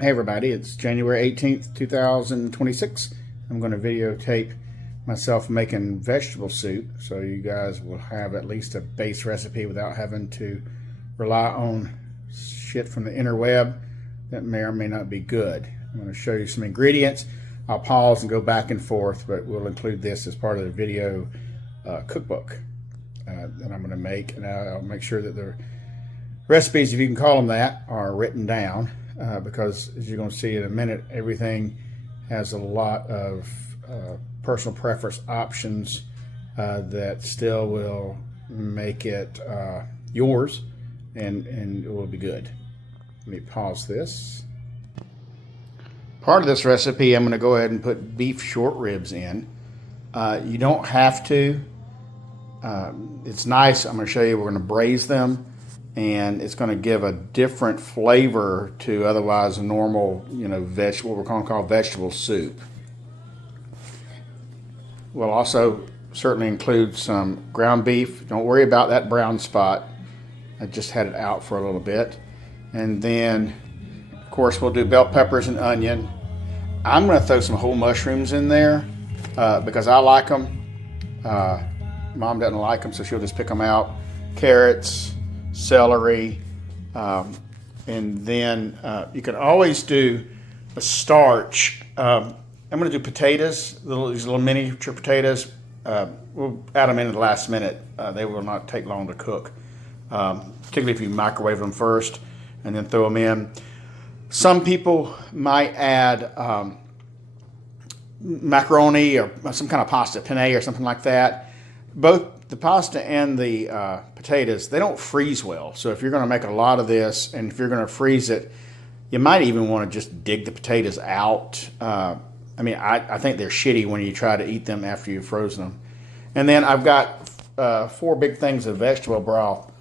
Hey everybody, it's January 18th, 2026. I'm going to videotape myself making vegetable soup so you guys will have at least a base recipe without having to rely on shit from the interweb that may or may not be good. I'm going to show you some ingredients. I'll pause and go back and forth, but we'll include this as part of the video cookbook that I'm going to make, and I'll make sure that the recipes, if you can call them that, are written down. Because as you're going to see in a minute, everything has a lot of personal preference options that still will make it yours, and it will be good. Let me pause this. Part of this recipe, I'm going to go ahead and put beef short ribs in. You don't have to. It's nice. I'm going to show you. We're going to braise them, and it's going to give a different flavor to otherwise a normal, vegetable, what we're going to call vegetable soup. We'll also certainly include some ground beef. Don't worry about that brown spot. I just had it out for a little bit. And then, of course, we'll do bell peppers and onion. I'm going to throw some whole mushrooms in there because I like them. Mom doesn't like them, so she'll just pick them out. Carrots, celery, and then you can always do a starch. I'm going to do potatoes, these little miniature potatoes. We'll add them in at the last minute. They will not take long to cook, particularly if you microwave them first and then throw them in. Some people might add macaroni or some kind of pasta, penne or something like that. Both the pasta and the potatoes, they don't freeze well. So if you're going to make a lot of this, and if you're going to freeze it, you might even want to just dig the potatoes out. I think they're shitty when you try to eat them after you've frozen them. And then I've got 4 big things of vegetable broth.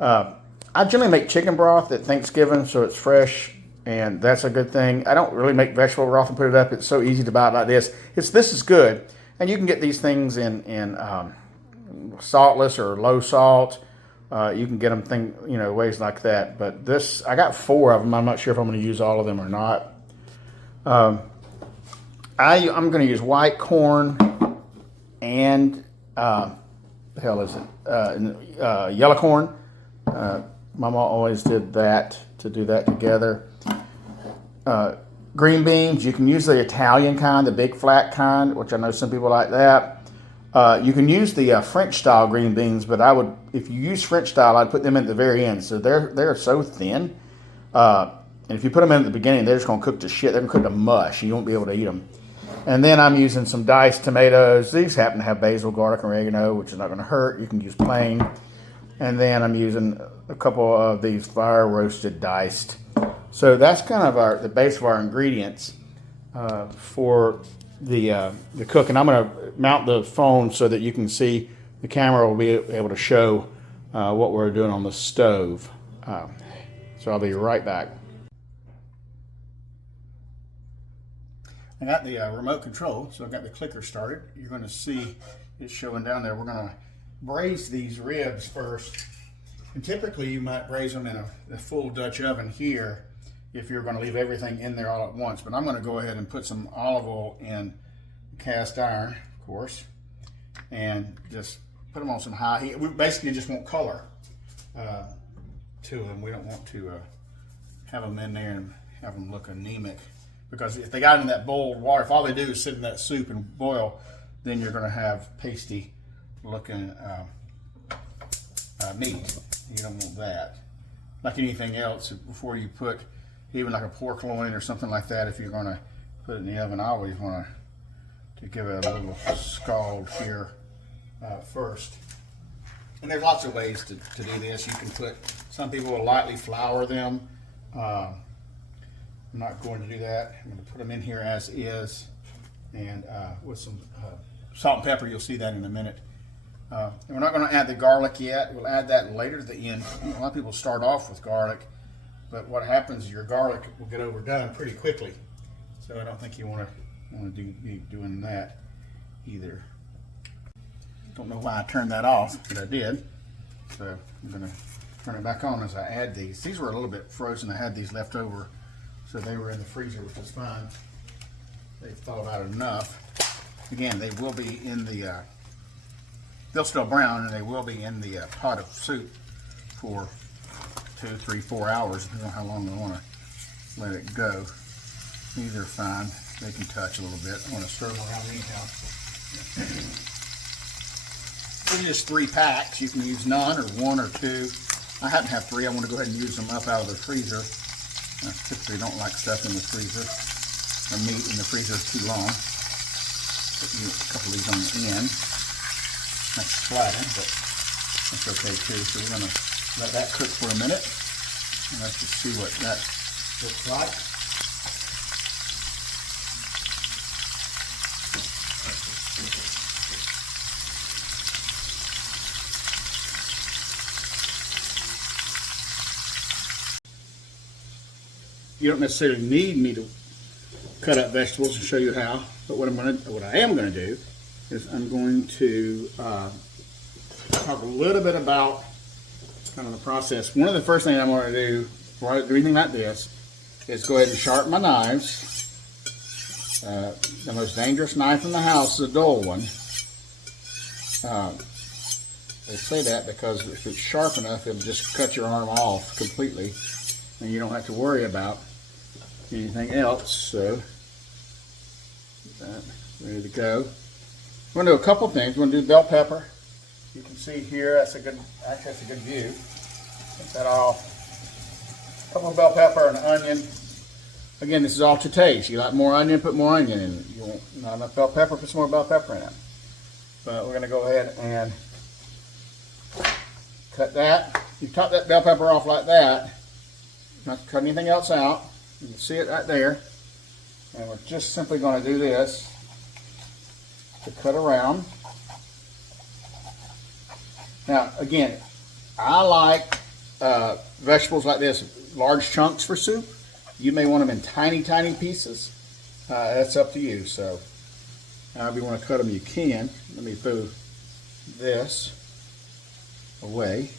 I generally make chicken broth at Thanksgiving, so it's fresh, and that's a good thing. I don't really make vegetable broth and put it up. It's so easy to buy it like this. This is good, and you can get these things in saltless or low salt. You can get them ways like that. But this, I got 4 of them. I'm not sure if I'm going to use all of them or not. I'm going to use white corn and yellow corn. Mama always did that, to do that together. Green beans, you can use the Italian kind, the big flat kind, which I know some people like that. You can use the French style green beans, but if you use French style, I'd put them at the very end. So they're so thin, and if you put them in at the beginning, they're just going to cook to shit. They're going to cook to mush. You won't be able to eat them. And then I'm using some diced tomatoes. These happen to have basil, garlic, and oregano, which is not going to hurt. You can use plain. And then I'm using a couple of these fire roasted diced. So that's kind of the base of our ingredients for the cook. And I'm going to mount the phone so that you can see, the camera will be able to show what we're doing on the stove. So I'll be right back. I got the remote control, so I've got the clicker started. You're going to see it showing down there. We're going to braise these ribs first. And typically you might braise them in a full Dutch oven here if you're going to leave everything in there all at once. But I'm going to go ahead and put some olive oil in cast iron, of course, and just put them on some high heat. We basically just want color to them. We don't want to have them in there and have them look anemic. Because if they got in that boiled water, if all they do is sit in that soup and boil, then you're going to have pasty looking meat. You don't want that. Like anything else, before you put even like a pork loin or something like that, if you're going to put it in the oven, I always want to give it a little scald here first. And there's lots of ways to do this. You can some people will lightly flour them. I'm not going to do that. I'm going to put them in here as is, and with some salt and pepper. You'll see that in a minute. And we're not going to add the garlic yet. We'll add that later to the end. A lot of people start off with garlic, but what happens is your garlic will get overdone pretty quickly. So I don't think you want to be doing that either. Don't know why I turned that off, but I did. So I'm going to turn it back on as I add these. These were a little bit frozen. I had these left over So they were in the freezer, which is fine. They've thawed out enough. Again, they will be in the, they'll still brown, and they will be in the pot of soup for 2, 3, 4 hours, depending on how long I want to let it go. These are fine. They can touch a little bit. I want to stir them around anyhow. These are just 3 packs. You can use none or 1 or 2. I happen to have 3. I want to go ahead and use them up out of the freezer. I typically don't like stuff in the freezer, or meat in the freezer too long. Put a couple of these on the end. That's flattened, but that's okay too. So we're going to let that cook for a minute, and let's just see what that looks like. You don't necessarily need me to cut up vegetables and show you how, but what I am going to do is I'm going to talk a little bit about kind of the process. One of the first things I'm going to do before I do anything like this is go ahead and sharpen my knives. The most dangerous knife in the house is a dull one. They say that because if it's sharp enough, it'll just cut your arm off completely, and you don't have to worry about anything else. So, ready to go. We're going to do a couple things. We're going to do bell pepper. You can see here, that's a good view. Take that off. A couple of bell pepper and onion. Again, this is all to taste. You like more onion, put more onion in it. You want not enough bell pepper, put some more bell pepper in it. But we're going to go ahead and cut that. You top that bell pepper off like that. Not to cut anything else out. You can see it right there. And we're just simply going to do this to cut around. Now, again, I like vegetables like this, large chunks for soup. You may want them in tiny, tiny pieces. That's up to you. So, however you want to cut them, you can. Let me throw this away.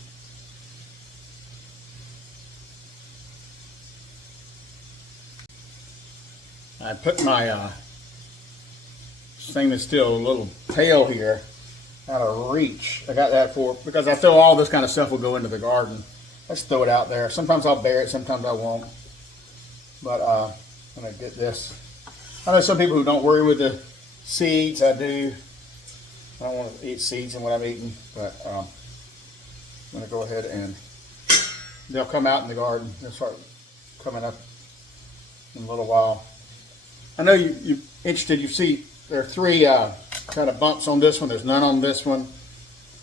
I put my stainless steel little pail here out of reach. I got that because I feel all this kind of stuff will go into the garden. Let's throw it out there. Sometimes I'll bear it, sometimes I won't. But I'm going to get this. I know some people who don't worry with the seeds. I do. I don't want to eat seeds in what I'm eating, but I'm going to go ahead and they'll come out in the garden. They'll start coming up in a little while. I know you're interested. You see there are 3 kind of bumps on this one. There's none on this one.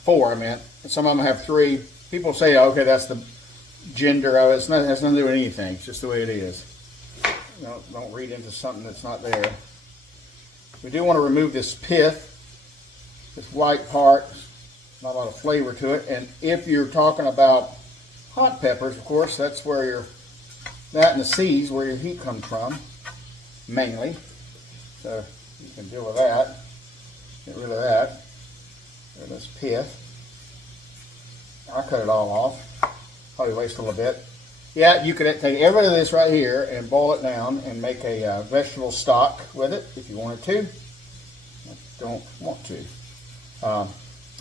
4, I meant. Some of them have 3. People say, oh, okay, that's the gender of it. It has nothing to do with anything. It's just the way it is. Don't read into something that's not there. We do want to remove this pith, this white part. Not a lot of flavor to it. And if you're talking about hot peppers, of course, that's where that and the seeds, where your heat comes from, mainly. So you can deal with that. Get rid of that. Get rid of this pith. I'll cut it all off. Probably waste a little bit. Yeah, you could take every bit of this right here and boil it down and make a vegetable stock with it if you wanted to. I don't want to. I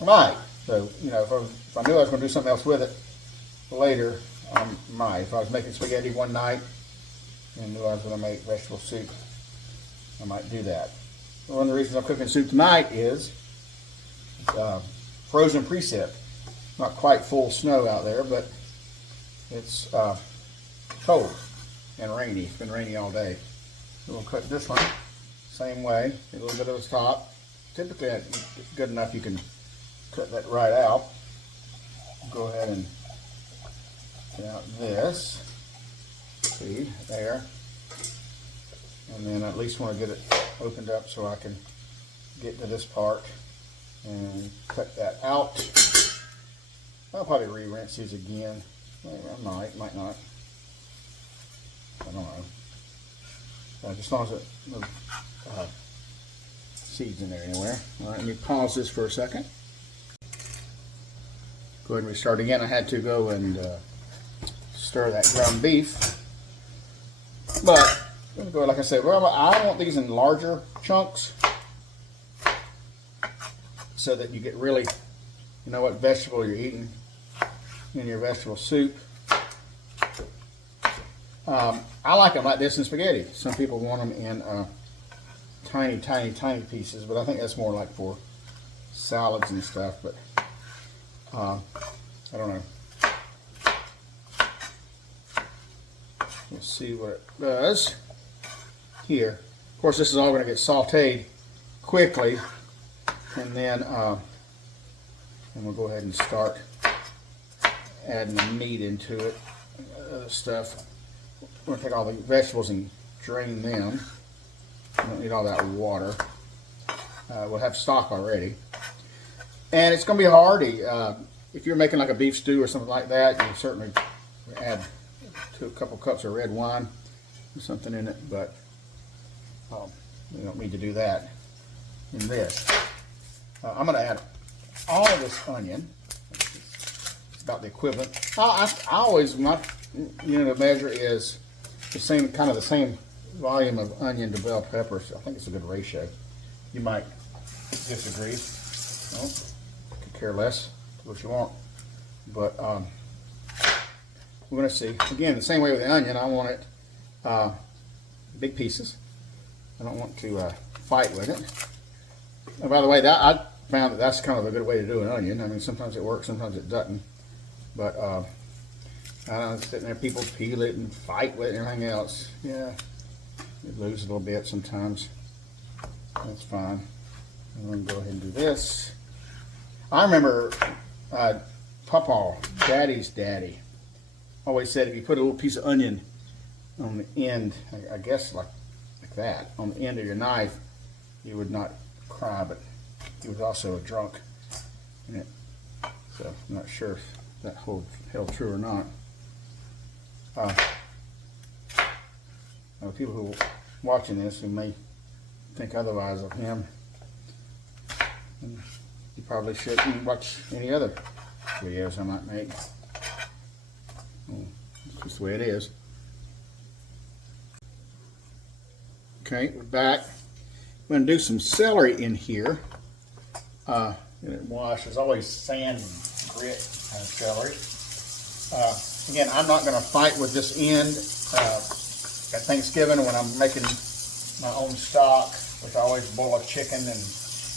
might. So, you know, if I knew I was going to do something else with it later, I might. If I was making spaghetti one night and knew I was going to make vegetable soup, I might do that. One of the reasons I'm cooking soup tonight is frozen precip. Not quite full snow out there, but it's cold and rainy. It's been rainy all day. So we'll cut this one same way. A little bit of the top. Typically, it's good enough you can cut that right out. Go ahead and cut out this. See, there. And then I at least want to get it opened up so I can get to this part and cut that out. I'll probably re-rinse these again. Maybe I might not. I don't know. Just as long as there's no seeds in there anywhere. All right, let me pause this for a second. Go ahead and restart again. I had to go and stir that ground beef. But let me go, like I said, well, I want these in larger chunks so that you get really, you know what vegetable you're eating in your vegetable soup. I like them like this in spaghetti. Some people want them in tiny, tiny, tiny pieces, but I think that's more like for salads and stuff, but I don't know. Let's see what it does here. Of course, this is all going to get sauteed quickly, and then we'll go ahead and start adding the meat into it. Other stuff. We're going to take all the vegetables and drain them. We don't need all that water. We'll have stock already. And it's going to be hearty. If you're making like a beef stew or something like that, you can certainly add a couple cups of red wine or something in it, but we don't need to do that in this. I'm going to add all of this onion. It's about the equivalent. I always, my unit of measure is the same, kind of the same volume of onion to bell pepper, so I think it's a good ratio. You might disagree. No, could care less, do what you want. But we're going to see. Again, the same way with the onion, I want it big pieces. I don't want to fight with it. And by the way, I found that that's kind of a good way to do an onion. I mean, sometimes it works, sometimes it doesn't. But sitting there, people peel it and fight with it and everything else. Yeah, it loses a little bit sometimes. That's fine. I'm going to go ahead and do this. I remember Papa, Daddy's daddy, always said if you put a little piece of onion on the end, I guess like that, on the end of your knife, you would not cry, but he was also a drunk. So I'm not sure if that held true or not. People who are watching this who may think otherwise of him, you probably shouldn't watch any other videos I might make. It's just the way it is. Okay, we're back. I'm going to do some celery in here. Get it washed. There's always sand and grit kind of celery. Again, I'm not going to fight with this end. At Thanksgiving, when I'm making my own stock, which I always boil a chicken and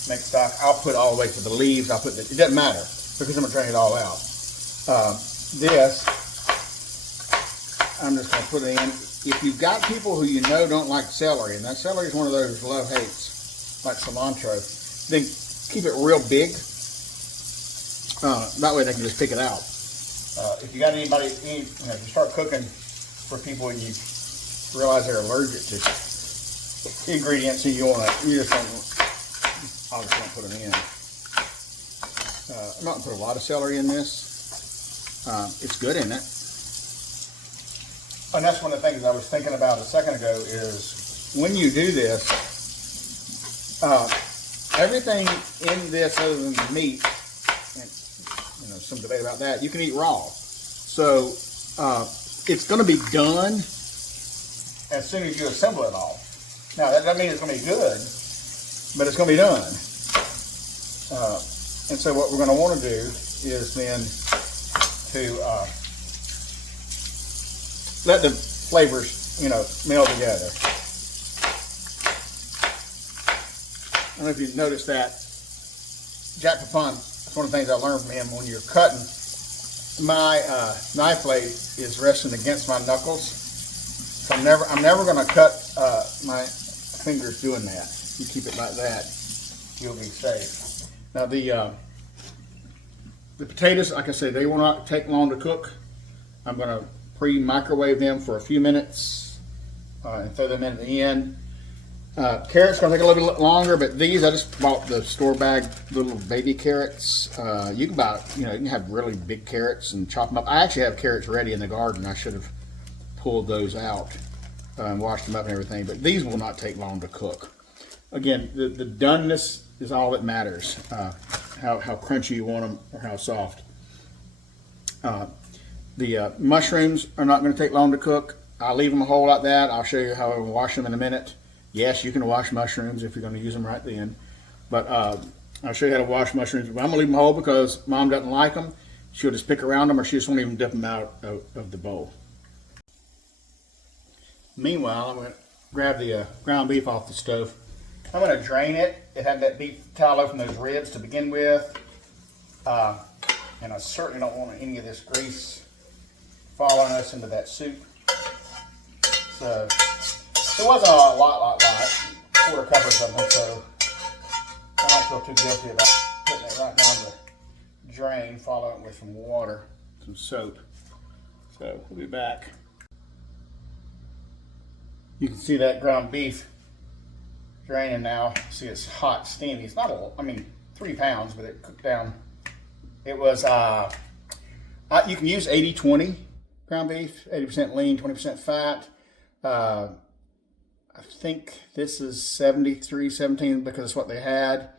make stock, I'll put all the way to the leaves. I'll put it doesn't matter because I'm going to drain it all out. This, I'm just going to put it in. If you've got people who you know don't like celery, and that celery is one of those love-hates, like cilantro, then keep it real big. That way they can just pick it out. If you got anybody, if you start cooking for people and you realize they're allergic to ingredients and you just don't, obviously don't put them in. I'm not going to put a lot of celery in this. It's good in it. And that's one of the things I was thinking about a second ago is when you do this, everything in this other than the meat, and some debate about that, you can eat raw. So it's going to be done as soon as you assemble it all. Now that doesn't mean it's going to be good, but it's going to be done. And so what we're going to want to do is then to let the flavors, meld together. I don't know if you've noticed that. Jack Papon, that's one of the things I learned from him. When you're cutting, my knife blade is resting against my knuckles. So I'm never going to cut my fingers doing that. You keep it like that, you'll be safe. Now the potatoes, like I said, they will not take long to cook. I'm going to pre-microwave them for a few minutes and throw them in at the end. Carrots going to take a little bit longer, but these I just bought the store bag little baby carrots. You can buy, you can have really big carrots and chop them up. I actually have carrots ready in the garden. I should have pulled those out and washed them up and everything, but these will not take long to cook. Again, the doneness is all that matters. How crunchy you want them or how soft. The mushrooms are not going to take long to cook. I'll leave them whole like that. I'll show you how I wash them in a minute. Yes, you can wash mushrooms if you're going to use them right then. But I'll show you how to wash mushrooms. But I'm going to leave them whole because Mom doesn't like them. She'll just pick around them, or she just won't even dip them out of the bowl. Meanwhile, I'm going to grab the ground beef off the stove. I'm going to drain it. It had that beef tallow from those ribs to begin with. And I certainly don't want any of this grease following us into that soup. So it wasn't a lot, quarter cup or something, so I don't feel too guilty about putting it right down the drain, following it with some water, some soap. So we'll be back. You can see that ground beef draining now. See, it's hot, steamy. It's not I mean, 3 pounds, but it cooked down. It was, you can use 80-20 ground beef, 80% lean, 20% fat. I think this is 73-17 because it's what they had.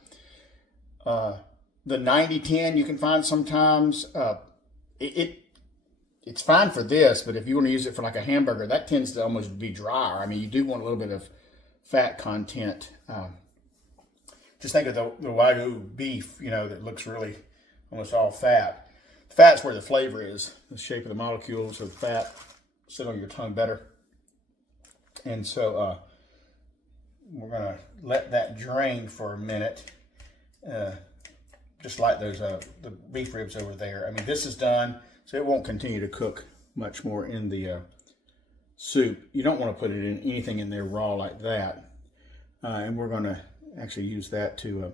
The 90-10 you can find sometimes. It's fine for this, but if you want to use it for like a hamburger, that tends to almost be drier. I mean, you do want a little bit of fat content. Just think of the Wagyu beef, you know, that looks really almost all fat. The fat's where the flavor is. The shape of the molecules of fat sit on your tongue better. And so we're going to let that drain for a minute, just like those the beef ribs over there. I mean, this is done, so it won't continue to cook much more in the soup. You don't want to put it in anything in there raw like that. And we're going to actually use that to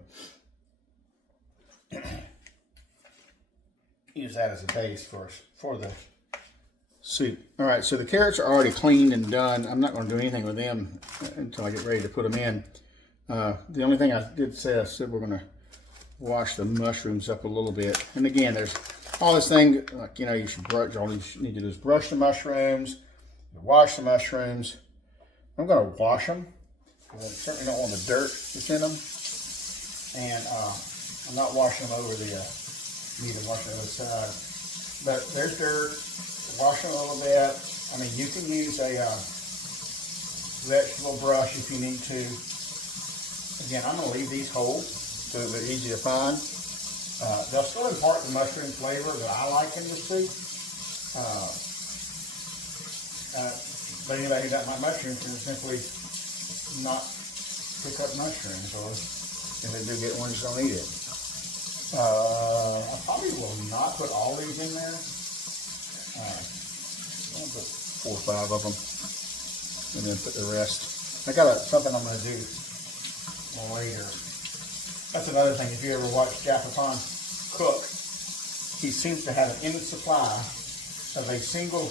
use that as a base for the soup. All right, so the carrots are already cleaned and done. I'm not going to do anything with them until I get ready to put them in. The only thing I said we're going to wash the mushrooms up a little bit. And again, there's all this thing, like, you know, you should brush. All you need to do is brush the mushrooms, wash the mushrooms. I'm going to wash them. I certainly don't want the dirt that's in them. And I'm not washing them over the meat. I'm washing the other side. But there's dirt. Wash them a little bit. I mean, you can use a vegetable brush if you need to. Again, I'm going to leave these whole so they're easy to find. They'll still impart the mushroom flavor that I like in the soup. But anybody who doesn't like mushrooms can simply not pick up mushrooms, or if they do get one, just don't eat it. I probably will not put all these in there. I'll put 4 or 5 of them, and then put the rest. I got something I'm going to do later. That's another thing. If you ever watch Jaffa Khan cook, he seems to have an endless supply of a single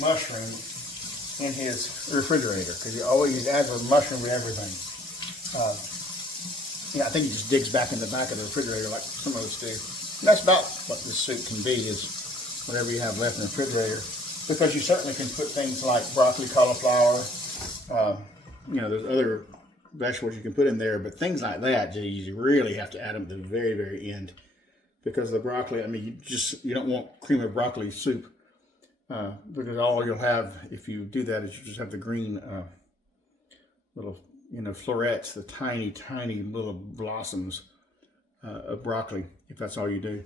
mushroom in his refrigerator, because he always adds a mushroom to everything. I think he just digs back in the back of the refrigerator like some of us do. And that's about what this soup can be, is whatever you have left in the refrigerator. Because you certainly can put things like broccoli, cauliflower, there's other vegetables you can put in there, but things like that, you really have to add them at the very, very end. Because the broccoli, I mean, you don't want cream of broccoli soup, because all you'll have if you do that is you just have the green little, florets, the tiny, tiny little blossoms of broccoli, if that's all you do.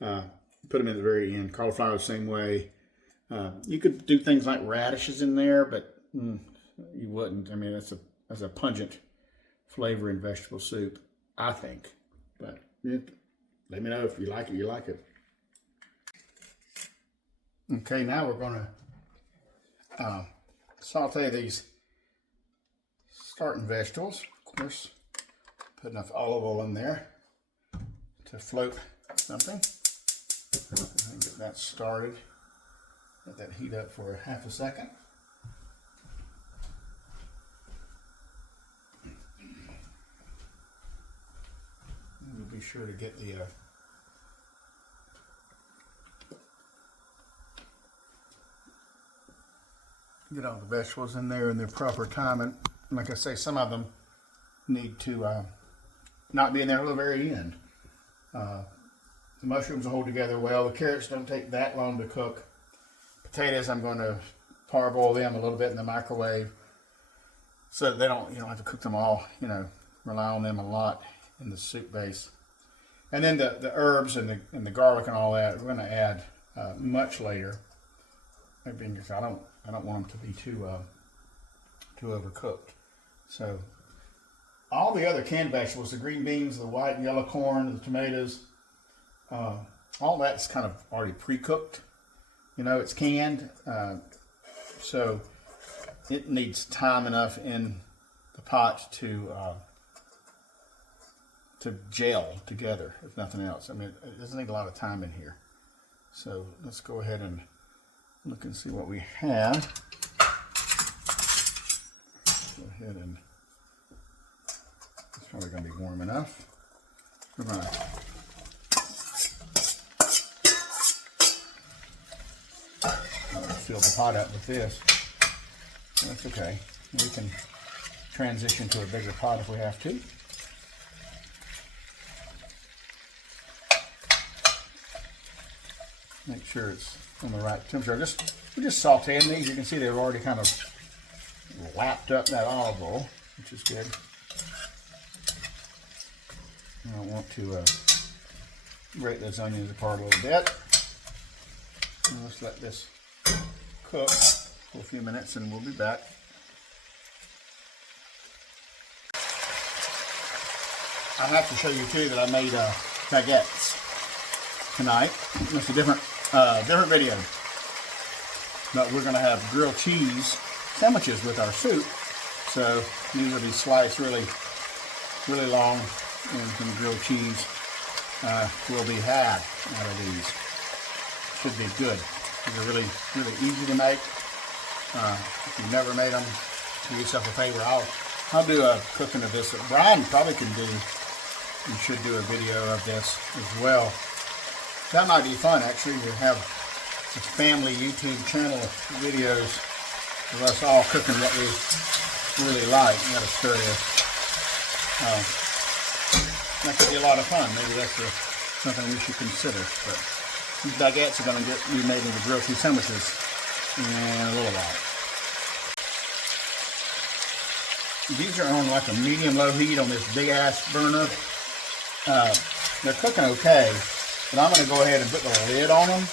Put them in the very end. Cauliflower the same way. You could do things like radishes in there, but you wouldn't. I mean, that's a pungent flavor in vegetable soup, I think. But let me know if you like it. You like it. Okay, now we're going to saute these starting vegetables. Of course, put enough olive oil in there to float something. Get that started. Let that heat up for half a second. And we'll be sure to get all the vegetables in there in their proper time. And like I say, some of them need to not be in there until the very end. The mushrooms will hold together well. The carrots don't take that long to cook. Potatoes I'm going to parboil them a little bit in the microwave so that you don't have to cook them all, you know, rely on them a lot in the soup base. And then the herbs and the garlic and all that, we're going to add much later. Maybe because I don't want them to be too overcooked. So all the other canned vegetables, the green beans, the white and yellow corn, the tomatoes, all that's kind of already pre-cooked. You know, it's canned, so it needs time enough in the pot to gel together, if nothing else. I mean, it doesn't need a lot of time in here. So let's go ahead and look and see what we have. Go ahead and it's probably going to be warm enough. We're going to fill the pot up with this. That's okay. We can transition to a bigger pot if we have to. Make sure it's on the right temperature. We're just sauteing these. You can see they've already kind of lapped up that olive oil, which is good. I want to break those onions apart a little bit. And let's let this cook for a few minutes and we'll be back. I have to show you too that I made baguettes tonight. It's a different video. But we're going to have grilled cheese sandwiches with our soup. So these will be sliced really long, and some grilled cheese will be had out of these. Should be good. These are really easy to make. If you've never made them, do yourself a favor. I'll do a cooking of this. Brian probably can do. You should do a video of this as well. That might be fun, actually. We have a family YouTube channel videos of us all cooking what we really like. You gotta stir this. That could be a lot of fun. Maybe that's something we should consider. But these baguettes are going to be made into grilled cheese sandwiches in a little while. These are on like a medium-low heat on this big-ass burner. They're cooking okay, but I'm going to go ahead and put the lid on them.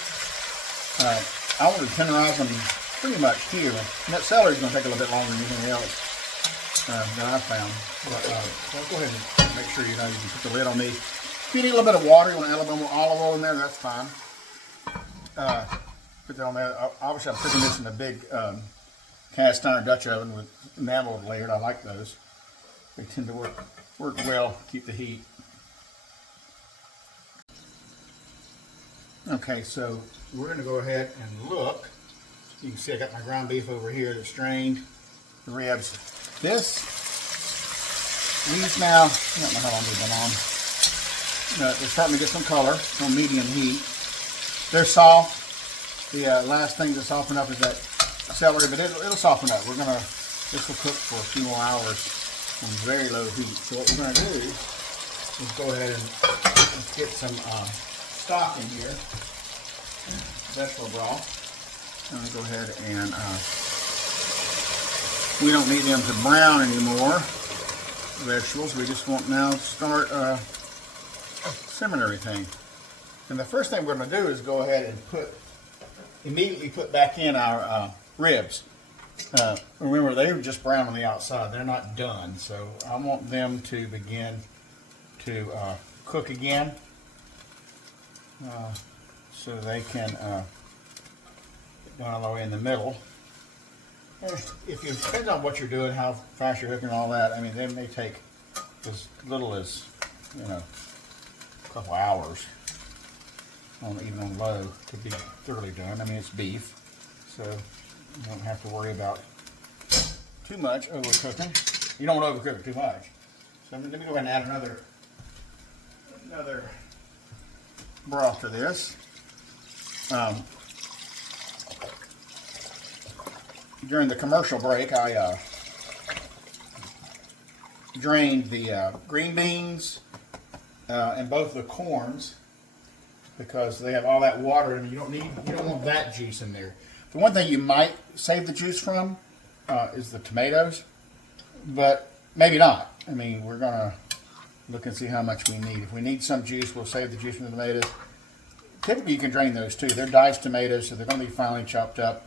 I want to tenderize them pretty much here. And that celery is going to take a little bit longer than anything else that I've found. But I'll go ahead and make sure you know you can put the lid on these. If you need a little bit of water, you want to add a little olive oil in there, that's fine. Put that on there. Obviously, I'm cooking this in a big cast iron Dutch oven with enamel layered. I like those. They tend to work well, keep the heat. Okay, so we're going to go ahead and look. You can see I got my ground beef over here that's strained. The ribs. These now, I don't know how long they've been on. They're starting to get some color on medium heat. They're soft. The last thing to soften up is that celery, but it'll soften up. This will cook for a few more hours on very low heat. So what we're going to do is go ahead and let's get some stock in here, vegetable broth. I'm going to go ahead and we don't need them to brown anymore. Vegetables, we just want now to start simmering everything. And the first thing we're going to do is go ahead and immediately put back in our ribs. Remember, they were just brown on the outside. They're not done, so I want them to begin to cook again, so they can go all the way in the middle. If you depends on what you're doing, how fast you're cooking, all that. I mean, they may take as little as a couple hours, even on low, to be thoroughly done. I mean, it's beef, so you don't have to worry about too much overcooking. You don't want to overcook it too much. So let me go ahead and add another broth to this. During the commercial break, I drained the green beans and both the corns because they have all that water, and you don't want that juice in there. The one thing you might save the juice from is the tomatoes, but maybe not. I mean, we're gonna look and see how much we need. If we need some juice, we'll save the juice from the tomatoes. Typically, you can drain those too. They're diced tomatoes, so they're going to be finely chopped up.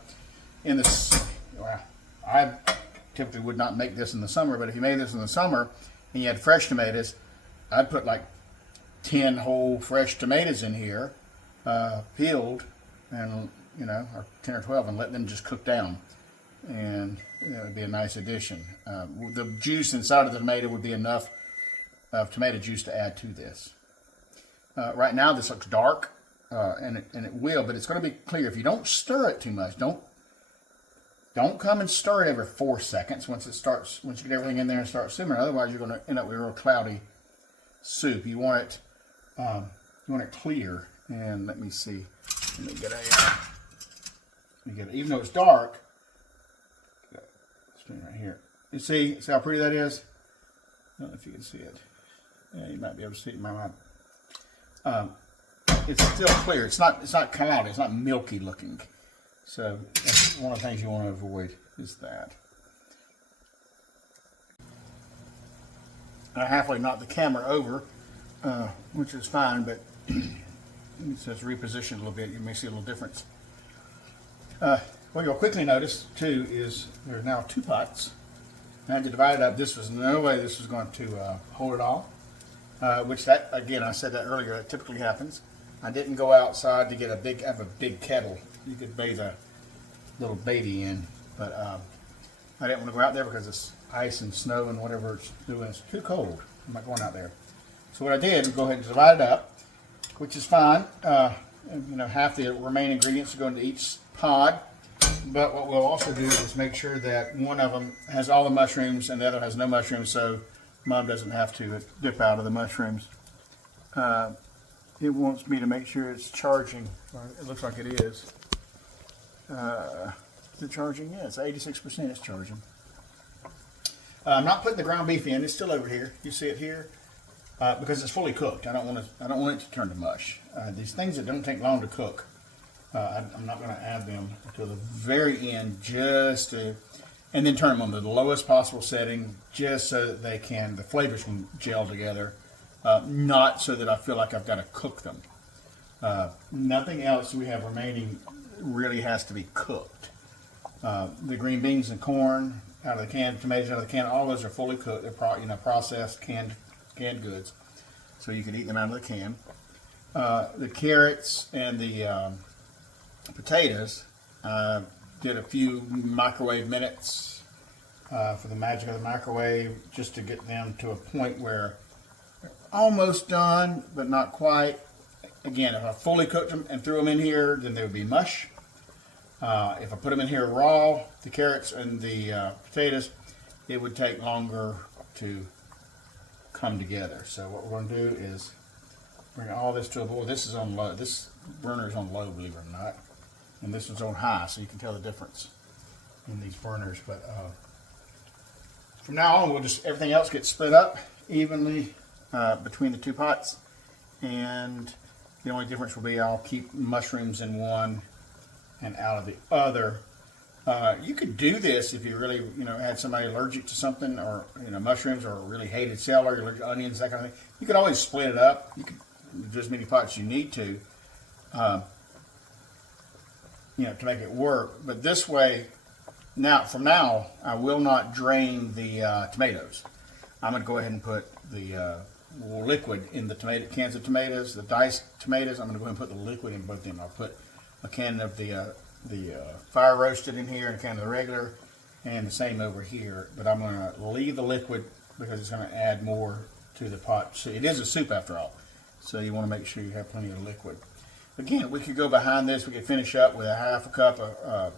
In this, well, I typically would not make this in the summer, but if you made this in the summer and you had fresh tomatoes, I'd put like 10 whole fresh tomatoes in here, peeled, and or 10 or 12, and let them just cook down, and it would be a nice addition. The juice inside of the tomato would be enough of tomato juice to add to this. Right now, this looks dark. And it will, but it's going to be clear. If you don't stir it too much, don't come and stir it every 4 seconds once you get everything in there and start simmering. Otherwise, you're going to end up with a real cloudy soup. You want it clear. And let me see. Let me get even though it's dark. Screen right here. You see how pretty that is? I don't know if you can see it. Yeah, you might be able to see it in my mind. It's still clear. It's not cloudy. It's not milky looking. So that's one of the things you want to avoid is that. I halfway knocked the camera over, which is fine, but it says repositioned a little bit. You may see a little difference. What you'll quickly notice too is there's now 2 pots. I had to divide it up. This was no way this was going to hold it all. Which that, again, I said that earlier, it typically happens. I didn't go outside to get have a big kettle you could bathe a little baby in, but I didn't want to go out there because it's ice and snow and whatever it's doing. It's too cold. I'm not going out there. So what I did was go ahead and divide it up, which is fine. Half the remaining ingredients go into each pod. But what we'll also do is make sure that one of them has all the mushrooms and the other has no mushrooms, so Mom doesn't have to dip out of the mushrooms. It wants me to make sure it's charging. It looks like it is. Is it charging? Yeah, it's 86%. It's charging. I'm not putting the ground beef in. It's still over here. You see it here because it's fully cooked. I don't want it to turn to mush. These things that don't take long to cook, I'm not going to add them until the very end, and then turn them on to the lowest possible setting, just so that the flavors can gel together. Not so that I feel like I've got to cook them. Nothing else we have remaining really has to be cooked. The green beans and corn out of the can, tomatoes out of the can, all those are fully cooked. They're processed canned goods, so you can eat them out of the can. The carrots and the potatoes, did a few microwave minutes for the magic of the microwave, just to get them to a point where they're almost done, but not quite. Again, if I fully cooked them and threw them in here, then they would be mush. If I put them in here raw, the carrots and the potatoes, it would take longer to come together. So what we're going to do is bring all this to a boil. This is on low. This burner is on low, believe it or not. And this one's on high, so you can tell the difference in these burners. But from now on, everything else gets split up evenly between the 2 pots. And the only difference will be I'll keep mushrooms in one and out of the other. You could do this if you really, had somebody allergic to something, or mushrooms, or really hated celery, allergic to onions, that kind of thing. You could always split it up. You could do as many pots as you need to make it work. But this way, from now, I will not drain the tomatoes. I'm going to go ahead and put the liquid in the cans of tomatoes, the diced tomatoes. I'm going to go ahead and put the liquid in both of them. I'll put a can of the fire roasted in here and a can of the regular, and the same over here. But I'm going to leave the liquid because it's going to add more to the pot. So it is a soup after all, so you want to make sure you have plenty of liquid. Again, we could go behind this. We could finish up with a half a cup of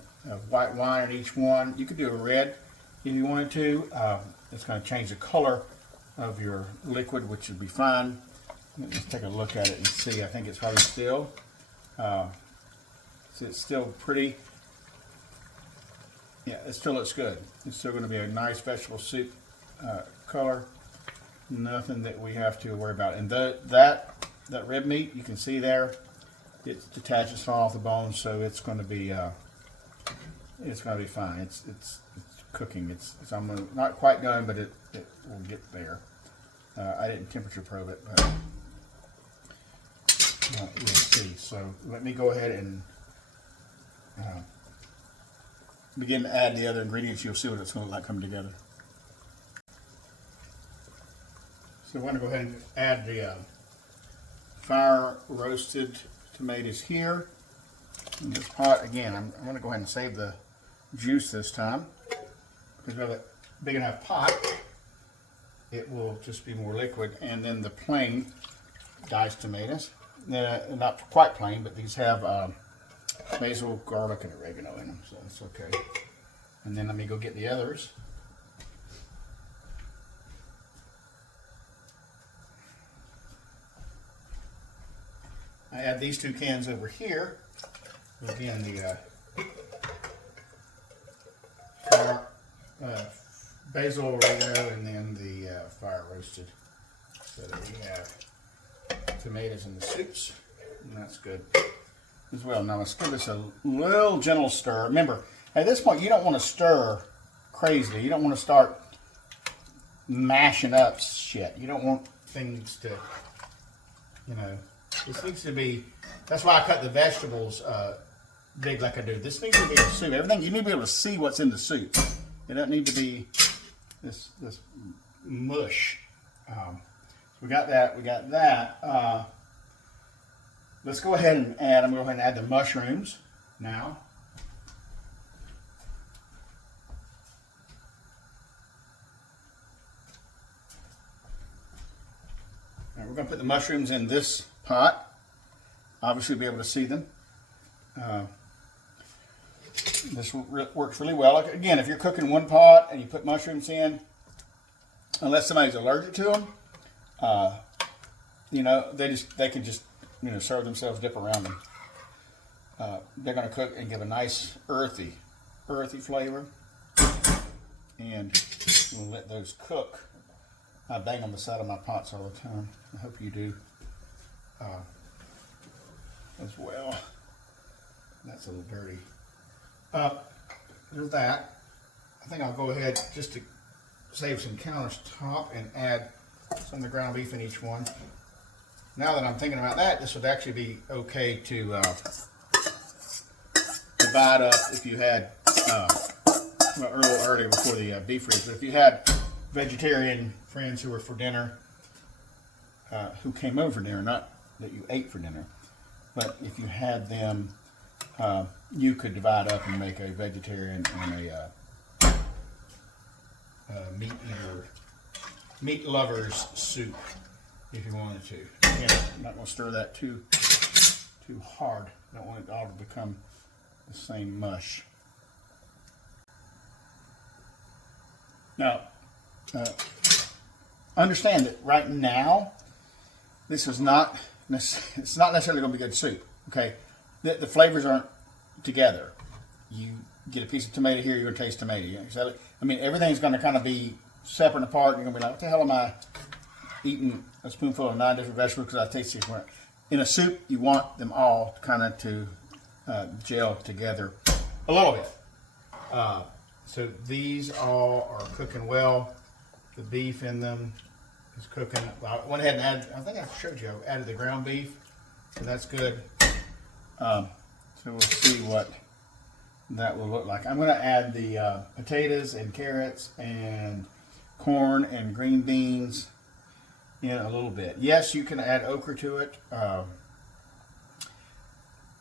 white wine in each one. You could do a red if you wanted to. It's going to change the color of your liquid, which would be fine. Let's take a look at it and see. I think it's probably still. It's still pretty. Yeah, it still looks good. It's still going to be a nice vegetable soup color. Nothing that we have to worry about. And that red meat, you can see there, it detaches off the bone, so it's going to be it's going to be fine. It's cooking. It's not quite done, but it will get there. I didn't temperature probe it, but you'll see. So let me go ahead and begin to add the other ingredients. You'll see what it's going to look like come together. So we're going to go ahead and add the fire roasted tomatoes here in this pot. Again, I'm going to go ahead and save the juice this time because we have a big enough pot. It will just be more liquid. And then the plain diced tomatoes, not quite plain, but these have basil, garlic, and oregano in them, so that's okay. And then let me go get the others. I add these 2 cans over here. Again, the basil, oregano, and then the fire roasted. So that we have tomatoes in the soups, and that's good as well. Now let's give this a little gentle stir. Remember, at this point, you don't want to stir crazily. You don't want to start mashing up shit. You don't want things to, this needs to be, that's why I cut the vegetables big like I do. This needs to be a soup. Everything, you need to be able to see what's in the soup. It doesn't need to be this mush. So we got that. We got that. Let's go ahead and add, I'm going to go ahead and add the mushrooms now. All right, we're going to put the mushrooms in this pot. Obviously, you'll be able to see them. This works really well. Again, if you're cooking one pot and you put mushrooms in, unless somebody's allergic to them, they can just serve themselves, dip around them. They're going to cook and give a nice earthy flavor, and we'll let those cook. I bang on the side of my pots all the time. I hope you do as well. That's a little dirty. There's that. I think I'll go ahead just to save some countertop and add some of the ground beef in each one. Now that I'm thinking about that, this would actually be okay to divide up if you had, a little earlier before the beef ribs, but if you had vegetarian friends who were for dinner, who came over for dinner, not that you ate for dinner, but if you had them, you could divide up and make a vegetarian and a meat lovers soup if you wanted to. Again, I'm not going to stir that too hard. I don't want it all to become the same mush. Now, understand that right now, this is not, it's not necessarily going to be good soup. Okay, the flavors aren't together. You get a piece of tomato here, you're going to taste tomato. I mean, everything's going to kind of be separate and apart. You're going to be like, what the hell am I eating a spoonful of 9 different vegetables because I taste different? In a soup, you want them all kind of to gel together a little bit. So these all are cooking well. The beef in them is cooking. I went ahead and added, I think I showed you, I added the ground beef, so that's good. So we'll see what that will look like. I'm going to add the potatoes and carrots and corn and green beans in a little bit. Yes, you can add okra to it. You're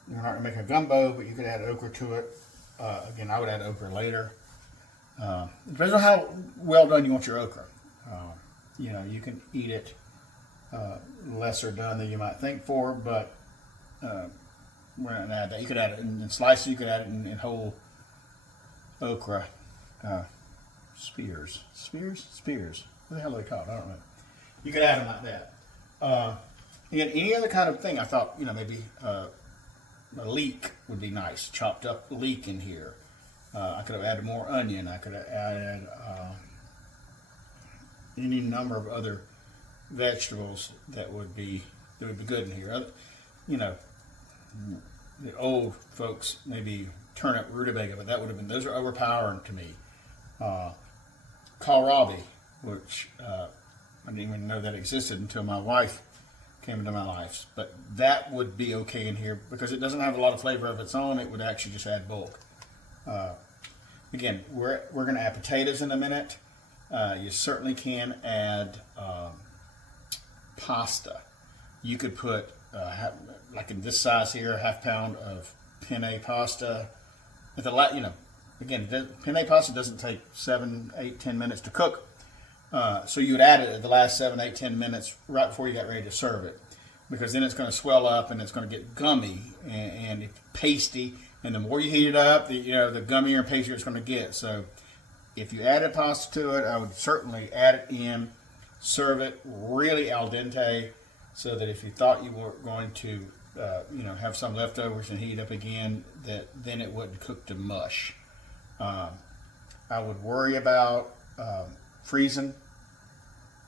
not going to make a gumbo, but you could add okra to it. Again, I would add okra later. It depends on how well done you want your okra. You can eat it lesser done than you might think for, but we're not going to add that. You could add it in slices. You could add it in whole okra spears. Spears. What the hell are they called? I don't know. You could add them like that. And any other kind of thing, I thought, maybe a leek would be nice. Chopped up leek in here. I could have added more onion. I could have added any number of other vegetables that would be good in here. The old folks maybe turnip rutabaga, but that would have been, those are overpowering to me. Kohlrabi, which I didn't even know that existed until my wife came into my life. But that would be okay in here because it doesn't have a lot of flavor of its own. It would actually just add bulk. Again, we're going to add potatoes in a minute. You certainly can add pasta. You could put, like in this size here, a half pound of penne pasta. Again, penne pasta doesn't take 7, 8, 10 minutes to cook. So you would add it at the last 7, 8, 10 minutes right before you got ready to serve it. Because then it's going to swell up and it's going to get gummy and pasty. And the more you heat it up, the gummier and pastier it's going to get. So if you added pasta to it, I would certainly add it in, serve it really al dente, so that if you thought you were going to, have some leftovers and heat it up again, that then it wouldn't cook to mush. I would worry about freezing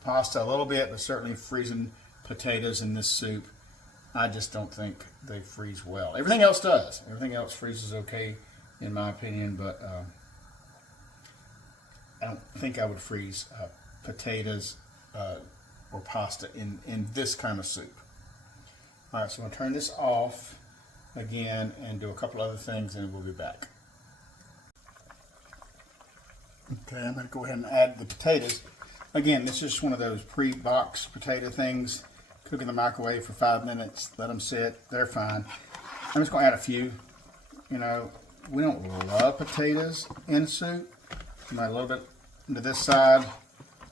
pasta a little bit, but certainly freezing potatoes in this soup. I just don't think they freeze well. Everything else does. Everything else freezes okay, in my opinion, but I don't think I would freeze potatoes or pasta in this kind of soup. All right, so I'm going to turn this off again and do a couple other things, and we'll be back. Okay, I'm going to go ahead and add the potatoes. Again, this is just one of those pre-boxed potato things. Cook in the microwave for 5 minutes, let them sit, they're fine. I'm just going to add a few. We don't love potatoes in soup. I'm going to add a little bit to this side,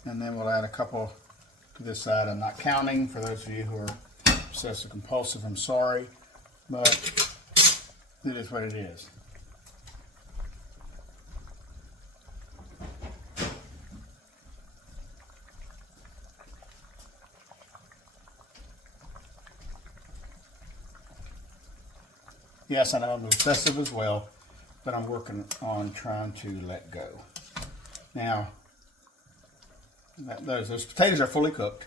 and then we'll add a couple to this side. I'm not counting. For those of you who are obsessive compulsive, I'm sorry, but it is what it is. Yes, I know I'm obsessive as well, but I'm working on trying to let go. Now, those potatoes are fully cooked.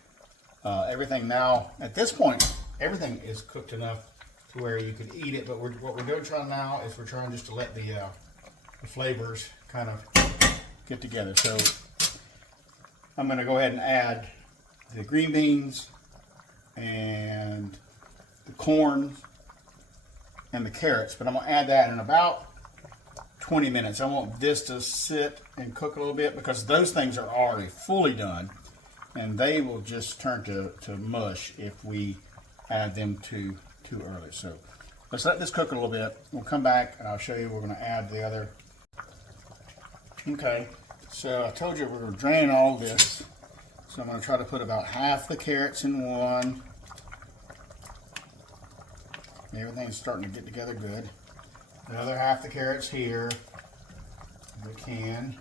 Everything now, at this point, everything is cooked enough to where you could eat it, but what we're doing trying now is we're trying just to let the flavors kind of get together. So I'm going to go ahead and add the green beans and the corn and the carrots, but I'm going to add that in about 20 minutes. I want this to sit and cook a little bit because those things are already fully done, and they will just turn to mush if we add them too early. So let's let this cook a little bit. We'll come back and I'll show you. We're going to add the other. Okay, so I told you we were draining all this, so I'm going to try to put about half the carrots in one. Everything's starting to get together good. The other half the carrots here, if we can.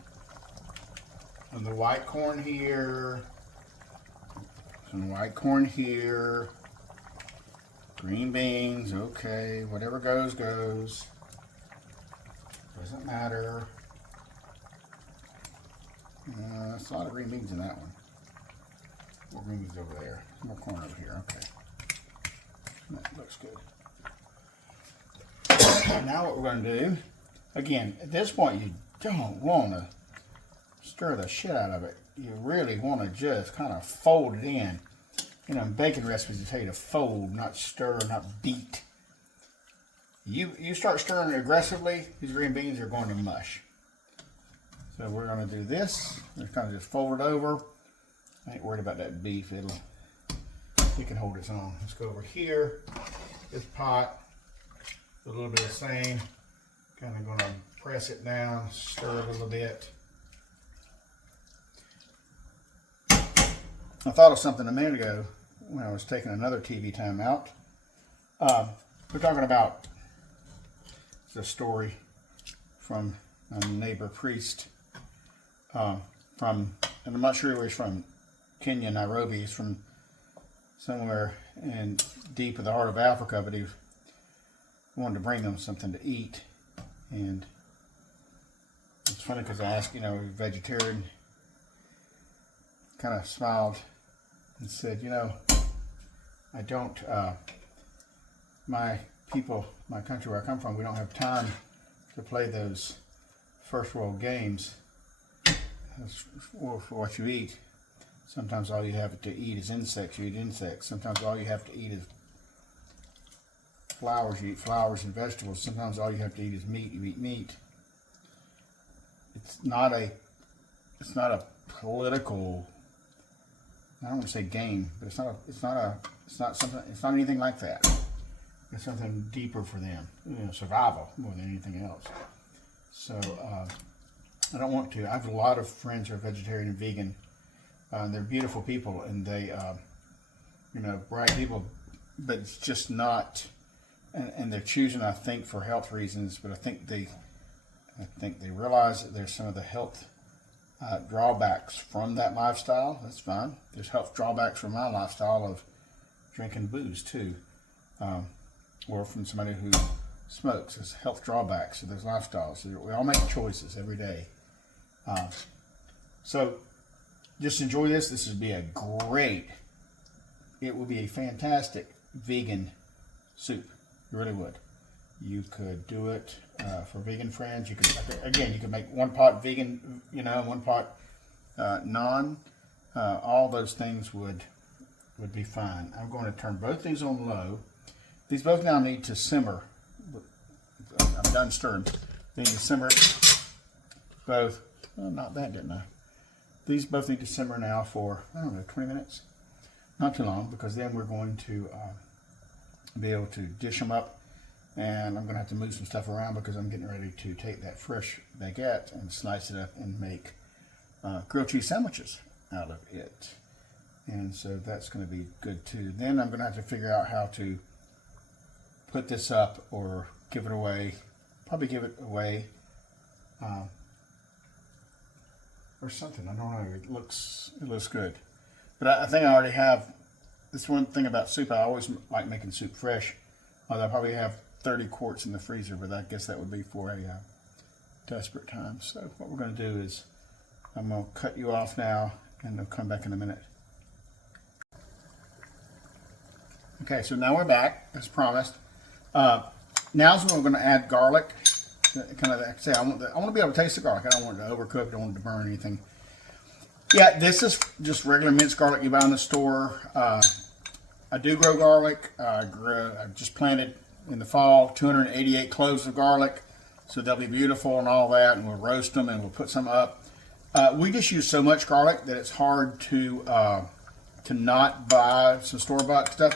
And the white corn here. Some white corn here. Green beans, okay. Whatever goes, goes. Doesn't matter. There's a lot of green beans in that one. More green beans over there. More corn over here, okay. That looks good. Now what we're going to do, again, at this point you don't want to stir the shit out of it. You really want to just kind of fold it in. In baking recipes, they tell you to fold, not stir, not beat. You start stirring it aggressively, these green beans are going to mush. So we're going to do this. Just kind of just fold it over. I ain't worried about that beef. It can hold its own. Let's go over here. This pot. A little bit of the same. Kind of going to press it down, stir it a little bit. I thought of something a minute ago when I was taking another TV time out. We're talking about the story from a neighbor priest and I'm not sure where he's from. Kenya, Nairobi. He's from somewhere in deep in the heart of Africa, but he wanted to bring them something to eat. And it's funny because I asked, vegetarian, kind of smiled and said, I don't, my people, my country where I come from, we don't have time to play those first world games for what you eat. Sometimes all you have to eat is insects. You eat insects. Sometimes all you have to eat is flowers. You eat flowers and vegetables. Sometimes all you have to eat is meat. You eat meat. It's not a political, I don't want to say game, but it's not anything like that. It's something deeper for them, survival more than anything else. So I don't want to. I have a lot of friends who are vegetarian and vegan. They're beautiful people, and they, bright people, but it's just not. And they're choosing, I think, for health reasons. But I think they realize that there's some of the health drawbacks from that lifestyle. That's fine. There's health drawbacks from my lifestyle of drinking booze too, or from somebody who smokes. There's health drawbacks to those lifestyles. So we all make choices every day. So just enjoy this. This would be it would be a fantastic vegan soup. It really would. You could do it for vegan friends. You could make one pot vegan, one pot non. All those things would be fine. I'm going to turn both these on low. These both now need to simmer. I'm done stirring. They need to simmer both. Well, not that, didn't I? These both need to simmer now for, 20 minutes. Not too long, because then we're going to be able to dish them up. And I'm going to have to move some stuff around because I'm getting ready to take that fresh baguette and slice it up and make grilled cheese sandwiches out of it. And so that's going to be good too. Then I'm going to have to figure out how to put this up or give it away. Probably give it away or something. I don't know. It looks good. But I think I already have. This one thing about soup, I always like making soup fresh. Although I probably have 30 quarts in the freezer, but I guess that would be for a desperate time. So what we're going to do is I'm going to cut you off now, and I'll come back in a minute. Okay, so now we're back, as promised. Now's when we're going to add garlic. Kind of, like I say, I want to be able to taste the garlic. I don't want it to overcook. I don't want it to burn anything. Yeah, this is just regular minced garlic you buy in the store. I do grow garlic. I just planted in the fall 288 cloves of garlic, so they'll be beautiful and all that, and we'll roast them and we'll put some up. We just use so much garlic that it's hard to not buy some store-bought stuff.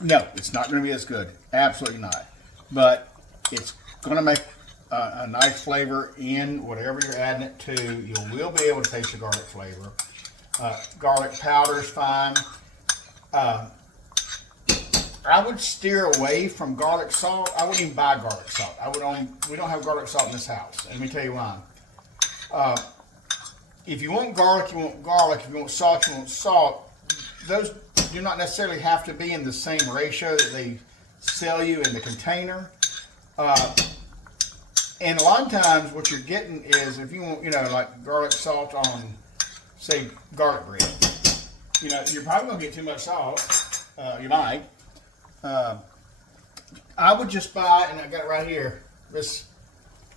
No, it's not going to be as good. Absolutely not. But it's going to make a nice flavor in whatever you're adding it to. You will be able to taste the garlic flavor. Garlic powder is fine. I would steer away from garlic salt. I wouldn't even buy garlic salt. We don't have garlic salt in this house. Let me tell you why. If you want garlic, you want garlic. If you want salt, you want salt. Those do not necessarily have to be in the same ratio that they sell you in the container. And a lot of times what you're getting is, if you want, like garlic salt on, say, garlic bread, you're probably going to get too much salt. You might. I would just buy, and I got it right here, this,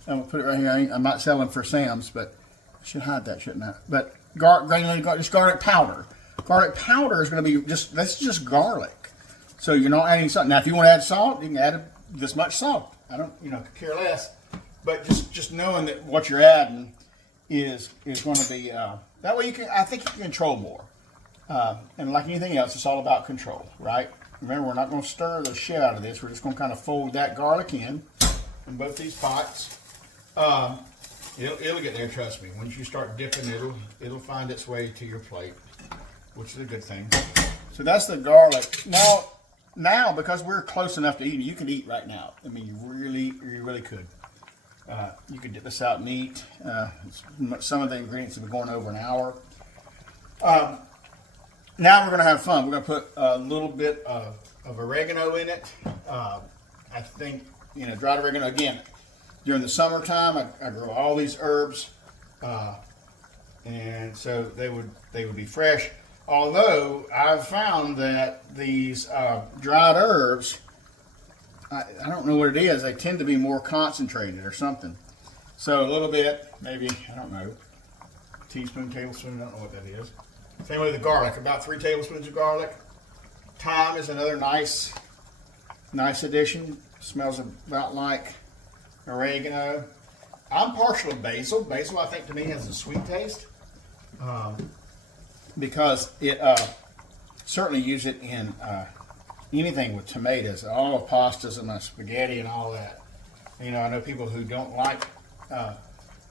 I'm going to put it right here. I'm not selling for Sam's, but I should hide that, shouldn't I? But granulated garlic, just garlic powder. Garlic powder is going to be that's just garlic. So you're not adding salt. Now, if you want to add salt, you can add this much salt. I don't, could care less. But just knowing that what you're adding is going to be, that way I think you can control more. And like anything else, it's all about control, right? Remember, we're not going to stir the shit out of this. We're just going to kind of fold that garlic in both these pots. It'll get there, trust me. Once you start dipping, it'll find its way to your plate, which is a good thing. So that's the garlic. Now, because we're close enough to eat, you can eat right now. I mean, you really could. You could dip this out and eat. Some of the ingredients have been going over an hour. Now we're going to have fun. We're going to put a little bit of oregano in it. I think, dried oregano. Again, during the summertime, I grow all these herbs, and so they would be fresh. Although I've found that these dried herbs I don't know what it is. They tend to be more concentrated or something. So a little bit, maybe, I don't know, teaspoon, tablespoon, I don't know what that is. Same with the garlic, about 3 tablespoons of garlic. Thyme is another nice addition. Smells about like oregano. I'm partial to basil. Basil, I think, to me has a sweet taste because it certainly use it in anything with tomatoes, all the pastas and the spaghetti and all that. You know, I know people who don't like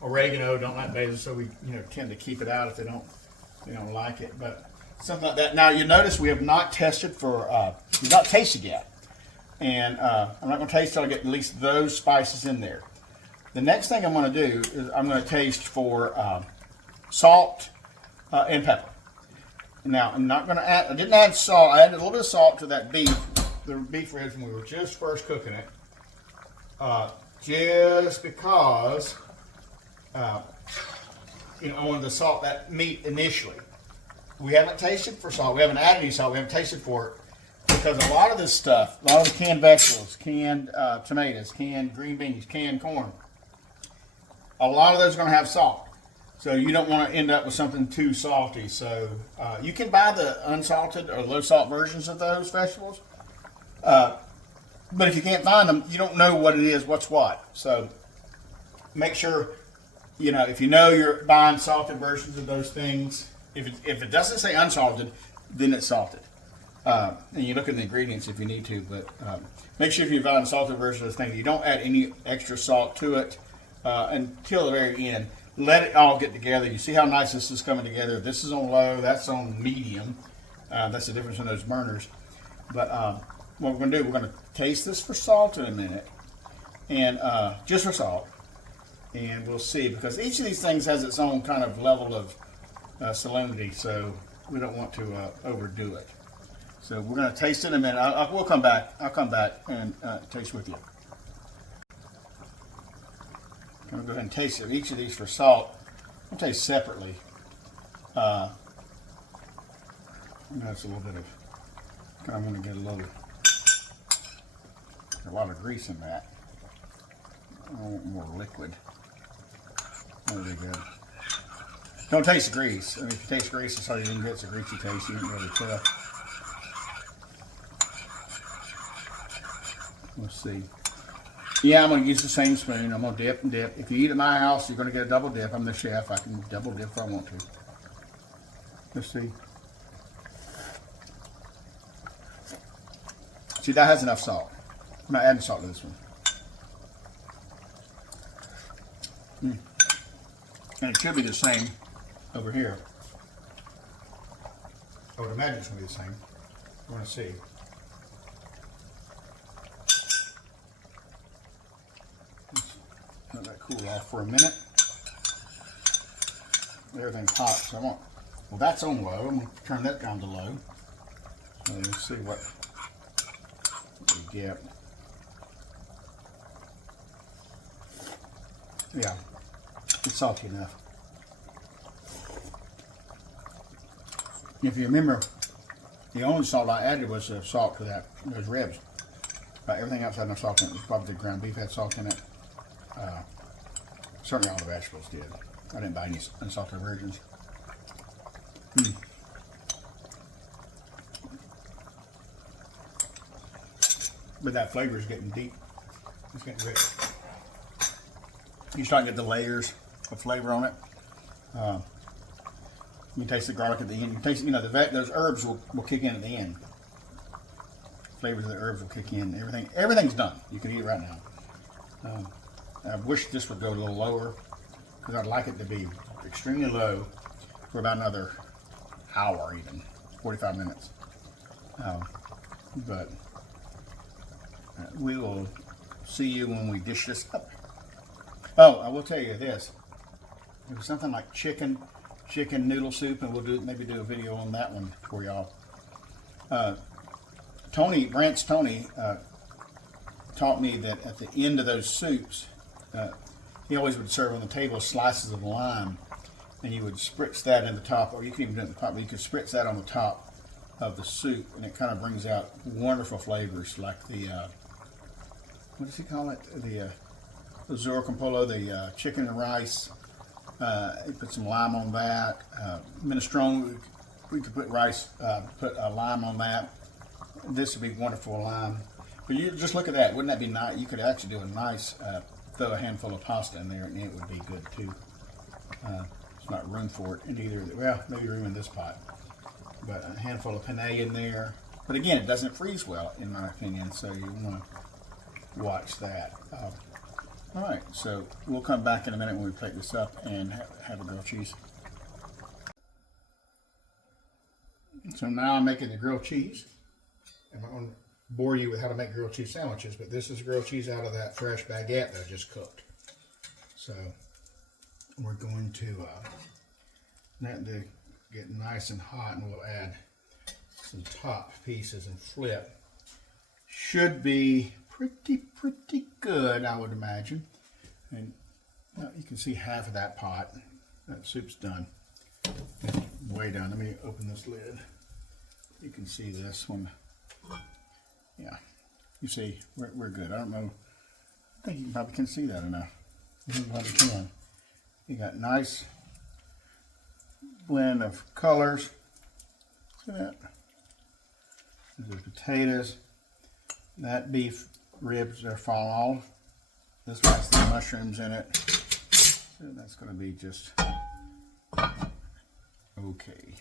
oregano, don't like basil, so we tend to keep it out if they don't like it. But something like that. Now you notice we have not tested for, we've not tasted yet, and I'm not going to taste till I get at least those spices in there. The next thing I'm going to do is I'm going to taste for salt and pepper. Now I'm not going to add. I didn't add salt. I added a little bit of salt to that beef, the beef ribs when we were just first cooking it, just because I wanted to salt that meat initially. We haven't tasted for salt. We haven't added any salt. We haven't tasted for it because a lot of this stuff, a lot of the canned vegetables, canned tomatoes, canned green beans, canned corn, a lot of those are going to have salt. So you don't want to end up with something too salty. So you can buy the unsalted or low salt versions of those vegetables. But if you can't find them, you don't know what it is, what's what. So make sure, if you know you're buying salted versions of those things, if it doesn't say unsalted, then it's salted. And you look at the ingredients if you need to, but make sure if you're buying a salted version of this thing, you don't add any extra salt to it until the very end. Let it all get together. You see how nice this is coming together. This is on low, that's on medium. That's the difference in those burners. But what we're going to do, we're going to taste this for salt in a minute, and just for salt, and we'll see, because each of these things has its own kind of level of salinity, so we don't want to overdo it. So we're going to taste it in a minute. We'll come back. I'll come back and taste with you. I'm going to go ahead and taste it. Each of these for salt. I'll taste separately. That's a little bit of, I'm going to get a lot of grease in that. I want more liquid. Really good. Don't taste the grease. I mean, if you taste grease, it's hard to even get a greasy taste. You don't really tell. Let's see. Yeah, I'm going to use the same spoon. I'm going to dip and dip. If you eat at my house, you're going to get a double dip. I'm the chef. I can double dip if I want to. Let's see. See, that has enough salt. I'm not adding salt to this one. And it should be the same over here. I would imagine it's going to be the same. We're going to see. Let that cool off for a minute. Everything's hot, so I want. Well, that's on low. I'm going to turn that down to low. So let's see what we get. Yeah, it's salty enough. If you remember, the only salt I added was salt to those ribs. Everything else had no salt in it. Probably the ground beef had salt in it. Certainly all the vegetables did. I didn't buy any unsalted versions. But that flavor is getting deep. It's getting rich. You start to get the layers of flavor on it. You can taste the garlic at the end. You can taste, those herbs will kick in at the end. Flavors of the herbs will kick in. Everything's done. You can eat it right now. I wish this would go a little lower because I'd like it to be extremely low for about another hour, even 45 minutes. But we will see you when we dish this up. Oh, I will tell you this. It was something like chicken noodle soup, and we'll maybe do a video on that one for y'all. Brant's Tony taught me that at the end of those soups, he always would serve on the table slices of lime, and you would spritz that in the top, or you can even do it in the pot, but you could spritz that on the top of the soup, and it kind of brings out wonderful flavors like the what does he call it? The Zora Campolo, the chicken and rice. You put some lime on that. Minestrone, we could put rice, put a lime on that. This would be wonderful lime. But you just look at that. Wouldn't that be nice? You could actually do a nice, throw a handful of pasta in there, and it would be good too. There's not room for it in either. Well, maybe room in this pot. But a handful of penne in there. But again, it doesn't freeze well, in my opinion. So you want to watch that. All right, so we'll come back in a minute when we plate this up and have a grilled cheese. So now I'm making the grilled cheese. I'm not going to bore you with how to make grilled cheese sandwiches, but this is grilled cheese out of that fresh baguette that I just cooked. So we're going to let it get nice and hot, and we'll add some top pieces and flip. Should be pretty good, I would imagine. And you can see half of that pot. That soup's done. Way done. Let me open this lid. You can see this one. Yeah, you see, we're good. I don't know. I think you probably can see that enough. You probably can. You got nice blend of colors. Look at that. There's potatoes. That beef ribs are falling off. This one has the mushrooms in it. So that's going to be just okay.